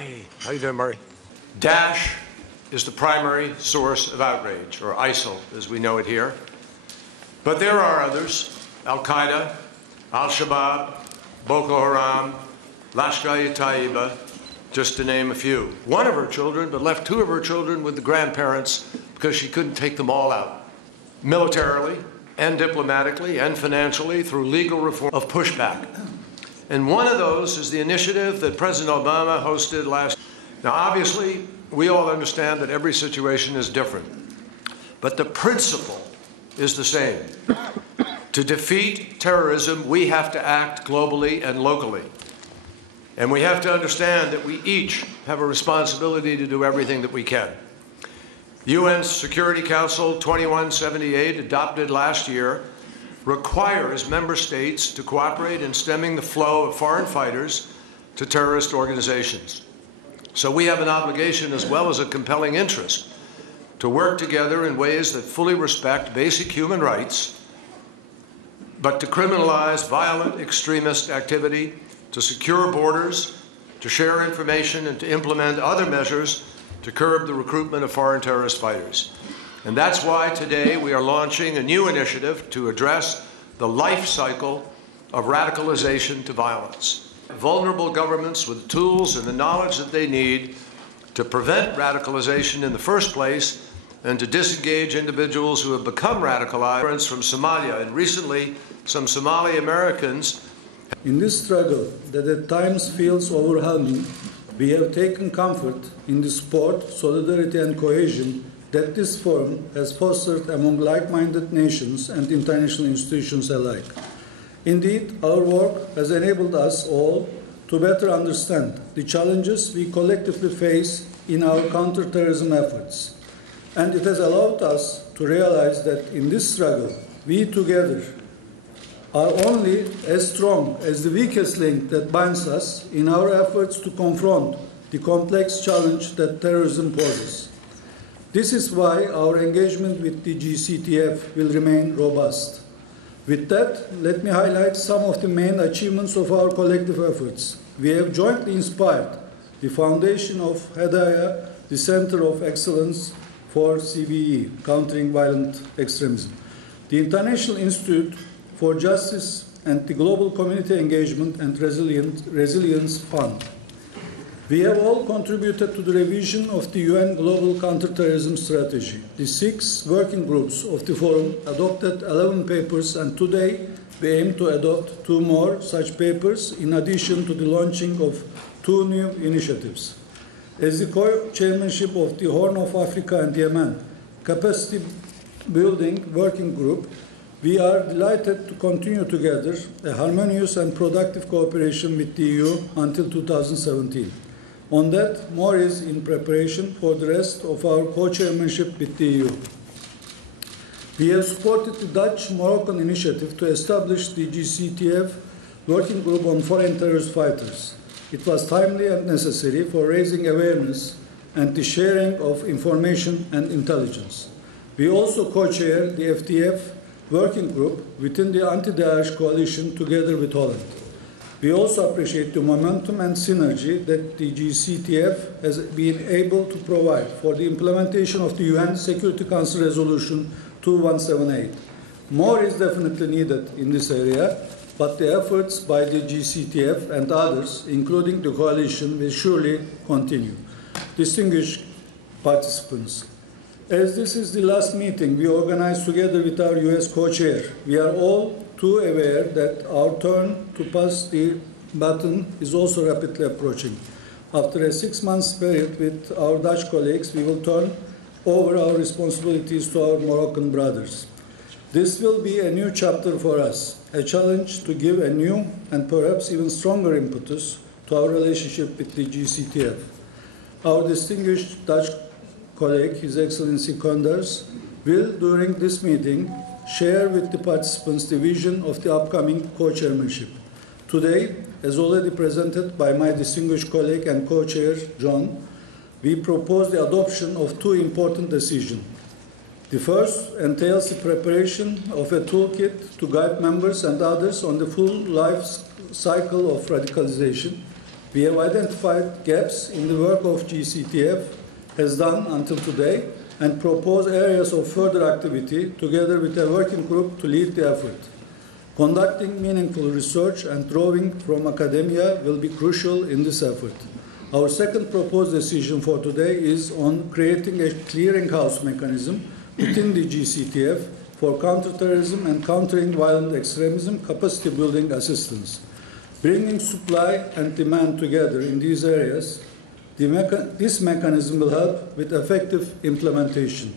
Hi. How you doing, Murray? Daesh is the primary source of outrage, or ISIL as we know it here. But there are others: Al-Qaeda, Al-Shabaab, Boko Haram, Lashkar-e-Taiba, just to name a few. One of her children, but left two of her children with the grandparents because she couldn't take them all out, militarily and diplomatically and financially through legal reform of pushback. And one of those is the initiative that President Obama hosted last. Now, obviously, we all understand that every situation is different, but the principle is the same. To defeat terrorism, we have to act globally and locally. And we have to understand that we each have a responsibility to do everything that we can. UN Security Council 2178, adopted last year, requires member states to cooperate in stemming the flow of foreign fighters to terrorist organizations. So we have an obligation as well as a compelling interest to work together in ways that fully respect basic human rights, but to criminalize violent extremist activity, to secure borders, to share information, and to implement other measures to curb the recruitment of foreign terrorist fighters. And that's why today we are launching a new initiative to address the life cycle of radicalization to violence. Vulnerable governments with the tools and the knowledge that they need to prevent radicalization in the first place and to disengage individuals who have become radicalized from Somalia. And recently, some Somali Americans. In this struggle that at times feels overwhelming, we have taken comfort in the support, solidarity, and cohesion that this forum has fostered among like-minded nations and international institutions alike. Indeed, our work has enabled us all to better understand the challenges we collectively face in our counterterrorism efforts. And it has allowed us to realize that in this struggle, we together are only as strong as the weakest link that binds us in our efforts to confront the complex challenge that terrorism poses. This is why our engagement with the GCTF will remain robust. With that, let me highlight some of the main achievements of our collective efforts. We have jointly inspired the foundation of Hedaya, the Center of Excellence for CVE, Countering Violent Extremism, the International Institute for Justice, and the Global Community Engagement and Resilience Fund. We have all contributed to the revision of the UN Global Counterterrorism Strategy. The 6 working groups of the forum adopted 11 papers, and today we aim to adopt 2 more such papers in addition to the launching of 2 new initiatives. As the co-chairmanship of the Horn of Africa and Yemen Capacity Building Working Group, we are delighted to continue together a harmonious and productive cooperation with the EU until 2017. On that, more is in preparation for the rest of our co-chairmanship with the EU. We have supported the Dutch-Moroccan initiative to establish the GCTF Working Group on Foreign Terrorist Fighters. It was timely and necessary for raising awareness and the sharing of information and intelligence. We also co-chair the FTF Working Group within the Anti-Daesh Coalition together with Holland. We also appreciate the momentum and synergy that the GCTF has been able to provide for the implementation of the UN Security Council Resolution 2178. More is definitely needed in this area, but the efforts by the GCTF and others, including the coalition, will surely continue. Distinguished participants, as this is the last meeting we organize together with our US co-chair, we are all too aware that our turn to pass the baton is also rapidly approaching. After a 6-month period with our Dutch colleagues, we will turn over our responsibilities to our Moroccan brothers. This will be a new chapter for us, a challenge to give a new and perhaps even stronger impetus to our relationship with the GCTF. Our distinguished Dutch colleague, His Excellency Konders, will, during this meeting, share with the participants the vision of the upcoming co-chairmanship. Today, as already presented by my distinguished colleague and co-chair, John, we propose the adoption of 2 important decisions. The first entails the preparation of a toolkit to guide members and others on the full life cycle of radicalization. We have identified gaps in the work of GCTF has done until today and propose areas of further activity together with a working group to lead the effort. Conducting meaningful research and drawing from academia will be crucial in this effort. Our second proposed decision for today is on creating a clearinghouse mechanism within the GCTF for counterterrorism and countering violent extremism capacity building assistance. Bringing supply and demand together in these areas, this mechanism will help with effective implementation.